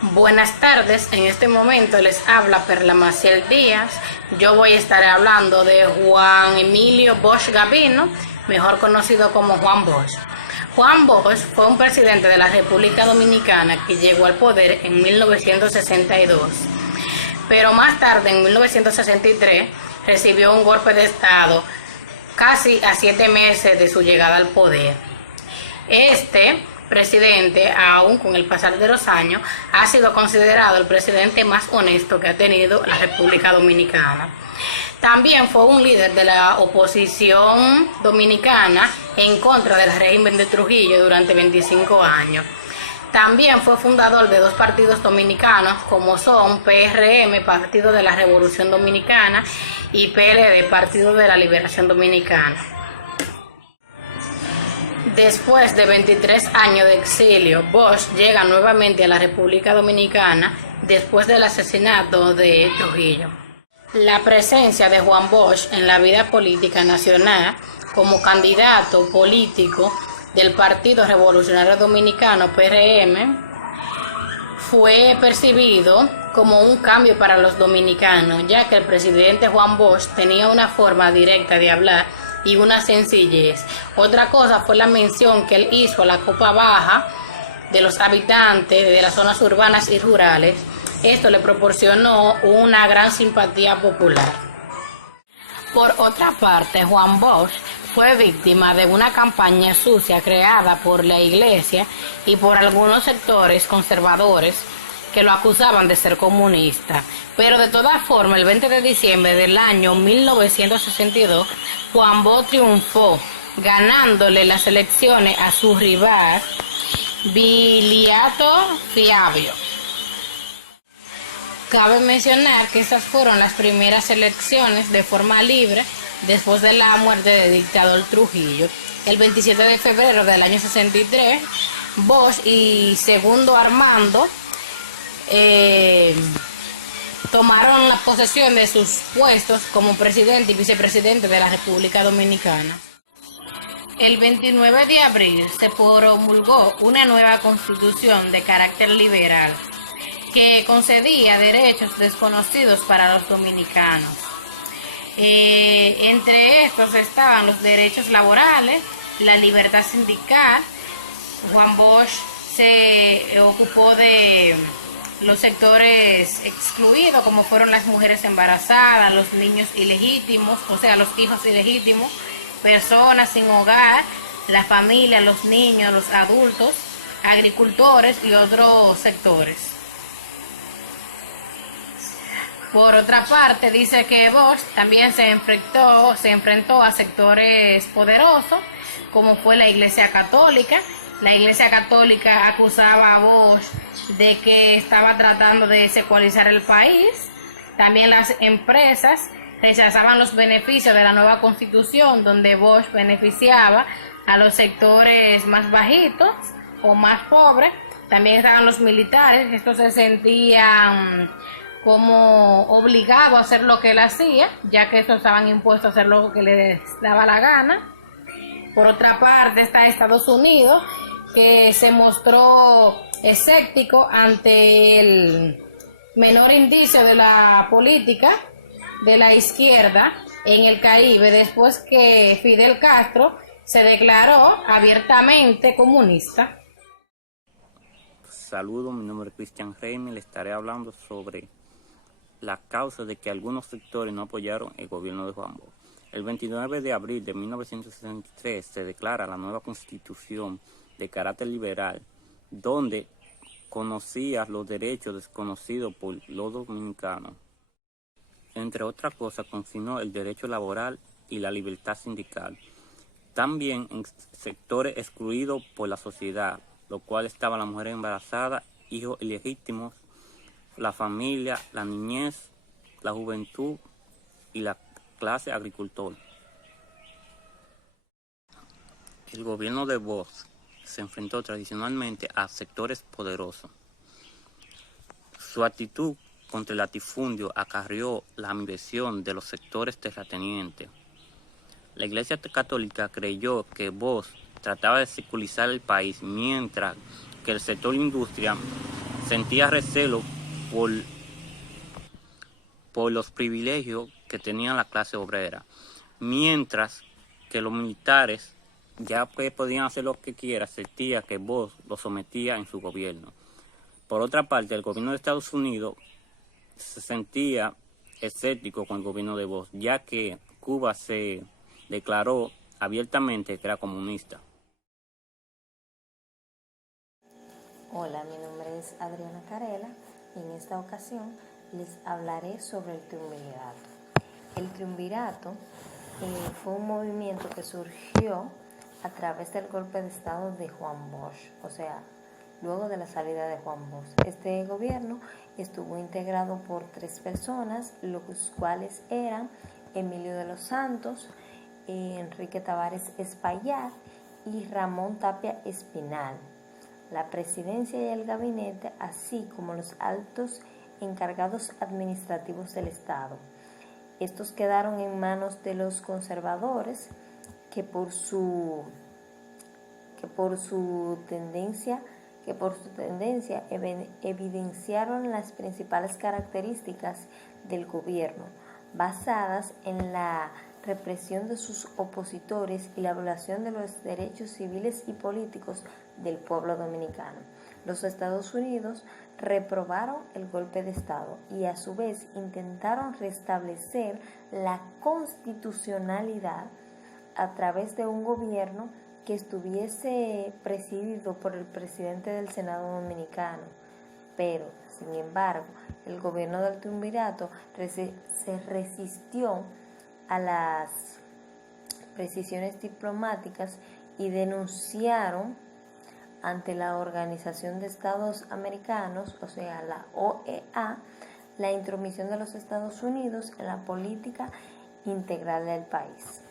Buenas tardes, en este momento les habla Perla Maciel Díaz. Yo voy a estar hablando de Juan Emilio Bosch Gavino, mejor conocido como Juan Bosch. Juan Bosch fue un presidente de la República Dominicana que llegó al poder en 1962, pero más tarde, en 1963, recibió un golpe de Estado casi a 7 meses de su llegada al poder. Este presidente, aún con el pasar de los años, ha sido considerado el presidente más honesto que ha tenido la República Dominicana. También fue un líder de la oposición dominicana en contra del régimen de Trujillo durante 25 años. También fue fundador de dos partidos dominicanos como son PRM, Partido de la Revolución Dominicana, y PLD, Partido de la Liberación Dominicana. Después de 23 años de exilio, Bosch llega nuevamente a la República Dominicana después del asesinato de Trujillo. La presencia de Juan Bosch en la vida política nacional como candidato político del Partido Revolucionario Dominicano, PRM, fue percibido como un cambio para los dominicanos, ya que el presidente Juan Bosch tenía una forma directa de hablar y una sencillez. Otra cosa fue la mención que él hizo a la copa baja de los habitantes de las zonas urbanas y rurales. Esto le proporcionó una gran simpatía popular. Por otra parte, Juan Bosch fue víctima de una campaña sucia creada por la Iglesia y por algunos sectores conservadores que lo acusaban de ser comunista. Pero de todas formas, el 20 de diciembre del año 1962, Juan Bosch triunfó, ganándole las elecciones a su rival, Viliato Fiavio. Cabe mencionar que estas fueron las primeras elecciones de forma libre después de la muerte del dictador Trujillo. El 27 de febrero del año 63, Bosch y Segundo Armando tomaron la posesión de sus puestos como presidente y vicepresidente de la República Dominicana. El 29 de abril se promulgó una nueva constitución de carácter liberal que concedía derechos desconocidos para los dominicanos. Entre estos estaban los derechos laborales, la libertad sindical. Juan Bosch se ocupó de los sectores excluidos, como fueron las mujeres embarazadas, los niños ilegítimos, o sea, los hijos ilegítimos, personas sin hogar, la familia, los niños, los adultos, agricultores y otros sectores. Por otra parte, dice que Bosch también se enfrentó a sectores poderosos, como fue la Iglesia Católica. La Iglesia Católica acusaba a Bosch de que estaba tratando de secualizar el país. También las empresas rechazaban los beneficios de la nueva Constitución, donde Bosch beneficiaba a los sectores más bajitos o más pobres. También estaban los militares, estos se sentían como obligados a hacer lo que él hacía, ya que estos estaban impuestos a hacer lo que les daba la gana. Por otra parte está Estados Unidos, que se mostró escéptico ante el menor indicio de la política de la izquierda en el Caribe, después que Fidel Castro se declaró abiertamente comunista. Saludos, mi nombre es Cristian Reimi, le estaré hablando sobre la causa de que algunos sectores no apoyaron el gobierno de Juan Bosch. El 29 de abril de 1963 se declara la nueva Constitución de carácter liberal, donde conocía los derechos desconocidos por los dominicanos. Entre otras cosas, consignó el derecho laboral y la libertad sindical. También en sectores excluidos por la sociedad, lo cual estaba la mujer embarazada, hijos ilegítimos, la familia, la niñez, la juventud y la clase agricultora. El gobierno de Bosch se enfrentó tradicionalmente a sectores poderosos. Su actitud contra el latifundio acarreó la ambición de los sectores terratenientes. La Iglesia Católica creyó que Bosch trataba de secularizar el país, mientras que el sector industria sentía recelo por los privilegios que tenía la clase obrera, mientras que los militares, ya que podían hacer lo que quieran, sentía que Bosch lo sometía en su gobierno. Por otra parte, el gobierno de Estados Unidos se sentía escéptico con el gobierno de Bosch, ya que Cuba se declaró abiertamente que era comunista. Hola, mi nombre es Adriana Carela y en esta ocasión les hablaré sobre el triunvirato. El triunvirato fue un movimiento que surgió a través del golpe de estado de Juan Bosch, o sea, luego de la salida de Juan Bosch. Este gobierno estuvo integrado por 3 personas, los cuales eran Emilio de los Santos, Enrique Tabarez Espaillat y Ramón Tapia Espinal. La presidencia y el gabinete, así como los altos encargados administrativos del Estado. Estos quedaron en manos de los conservadores que por su tendencia evidenciaron las principales características del gobierno, basadas en la represión de sus opositores y la violación de los derechos civiles y políticos del pueblo dominicano. Los Estados Unidos reprobaron el golpe de Estado y a su vez intentaron restablecer la constitucionalidad a través de un gobierno que estuviese presidido por el presidente del Senado dominicano. Pero, sin embargo, el gobierno del triunvirato se resistió a las precisiones diplomáticas y denunciaron ante la Organización de Estados Americanos, o sea, la OEA, la intromisión de los Estados Unidos en la política integral del país.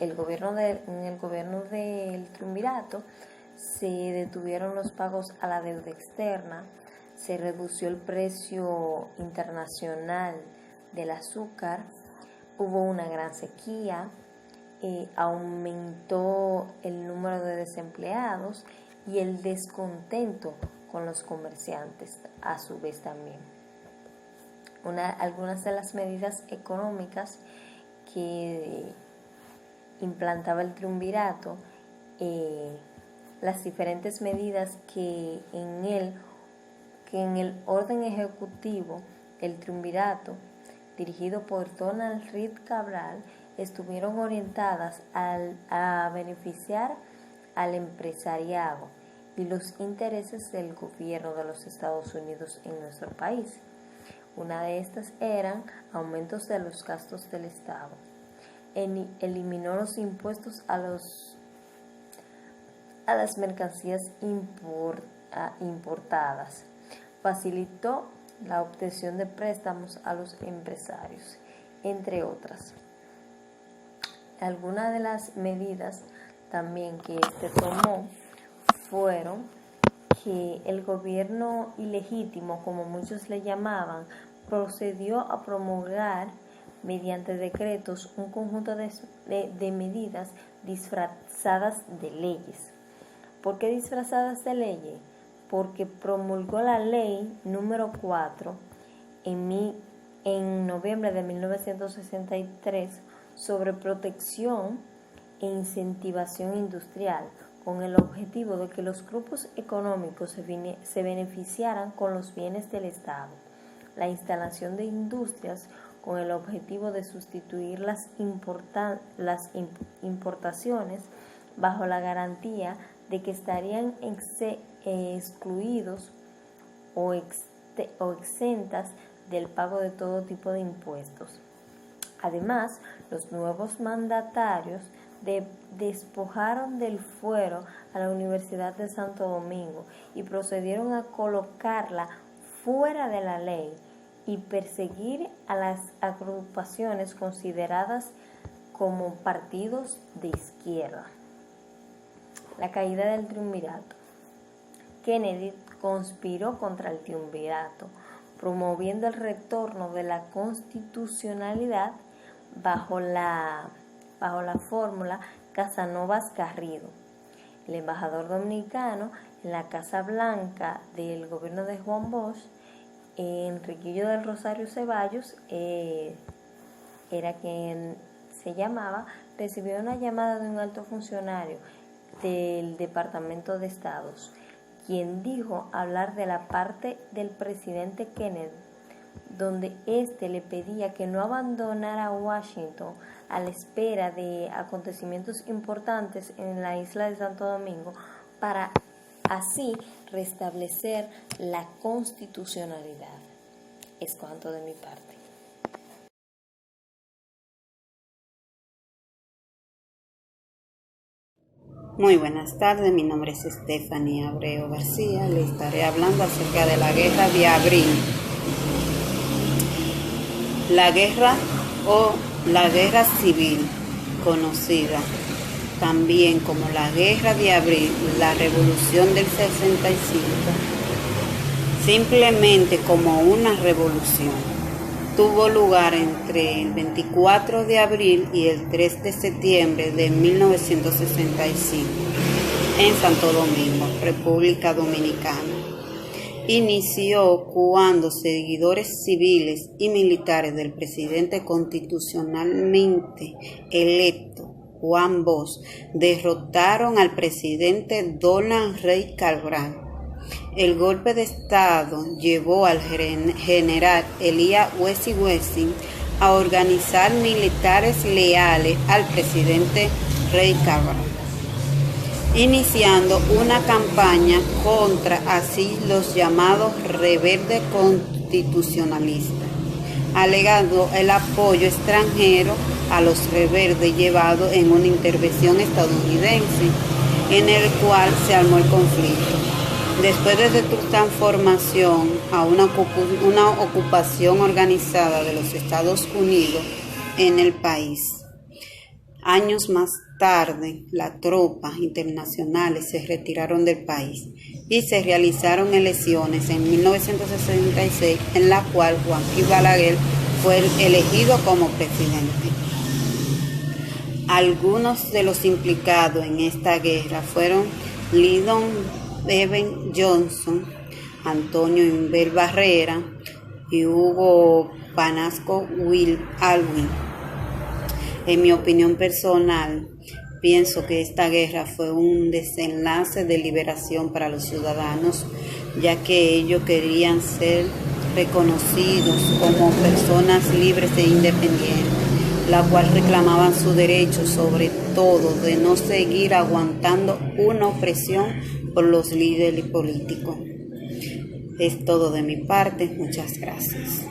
En el gobierno del triunvirato se detuvieron los pagos a la deuda externa, se redució el precio internacional del azúcar, hubo una gran sequía, aumentó el número de desempleados y el descontento con los comerciantes a su vez también. Algunas de las medidas económicas que implantaba el triunvirato, las diferentes medidas que en el orden ejecutivo el triunvirato, dirigido por Donald Reed Cabral, estuvieron orientadas a beneficiar al empresariado y los intereses del gobierno de los Estados Unidos en nuestro país. Una de estas eran aumentos de los gastos del Estado. Eliminó los impuestos a las mercancías importadas. Facilitó la obtención de préstamos a los empresarios, entre otras. Algunas de las medidas también que tomó fueron que el gobierno ilegítimo, como muchos le llamaban, procedió a promulgar mediante decretos un conjunto de medidas disfrazadas de leyes. ¿Por qué disfrazadas de leyes? Porque promulgó la ley número 4 en noviembre de 1963 sobre protección e incentivación industrial, con el objetivo de que los grupos económicos se beneficiaran con los bienes del Estado. La instalación de industrias con el objetivo de sustituir las importaciones bajo la garantía de que estarían excluidos o exentas del pago de todo tipo de impuestos. Además, los nuevos mandatarios despojaron del fuero a la Universidad de Santo Domingo y procedieron a colocarla fuera de la ley y perseguir a las agrupaciones consideradas como partidos de izquierda. La caída del triunvirato. Kennedy conspiró contra el triunvirato, promoviendo el retorno de la constitucionalidad bajo la fórmula Casanovas-Garrido. el embajador dominicano en la Casa Blanca del gobierno de Juan Bosch, Enriquillo del Rosario Ceballos, era quien se llamaba, recibió una llamada de un alto funcionario del Departamento de Estados, quien dijo hablar de la parte del presidente Kennedy, donde éste le pedía que no abandonara Washington a la espera de acontecimientos importantes en la isla de Santo Domingo para así restablecer la constitucionalidad. Es cuanto de mi parte. Muy buenas tardes, mi nombre es Stephanie Abreu García. Le estaré hablando acerca de la Guerra de Abril. La guerra o la guerra civil, conocida también como la Guerra de Abril, la Revolución del 65, simplemente como una revolución, tuvo lugar entre el 24 de abril y el 3 de septiembre de 1965 en Santo Domingo, República Dominicana. Inició cuando seguidores civiles y militares del presidente constitucionalmente electo Juan Bosch derrotaron al presidente Donald Rey Cabral. El golpe de Estado llevó al general Elías Wessing a organizar militares leales al presidente Rey Cabral, iniciando una campaña contra así los llamados rebeldes constitucionalistas, alegando el apoyo extranjero a los rebeldes llevado en una intervención estadounidense, en el cual se armó el conflicto. Después de su transformación a una ocupación organizada de los Estados Unidos en el país. Años más tarde, las tropas internacionales se retiraron del país y se realizaron elecciones en 1966, en la cual Joaquín Balaguer fue elegido como presidente. Algunos de los implicados en esta guerra fueron Lyndon B. Johnson, Antonio Inver Barrera y Hugo Panasco Alwin. En mi opinión personal, pienso que esta guerra fue un desenlace de liberación para los ciudadanos, ya que ellos querían ser reconocidos como personas libres e independientes, la cual reclamaban su derecho, sobre todo de no seguir aguantando una opresión por los líderes políticos. Es todo de mi parte, muchas gracias.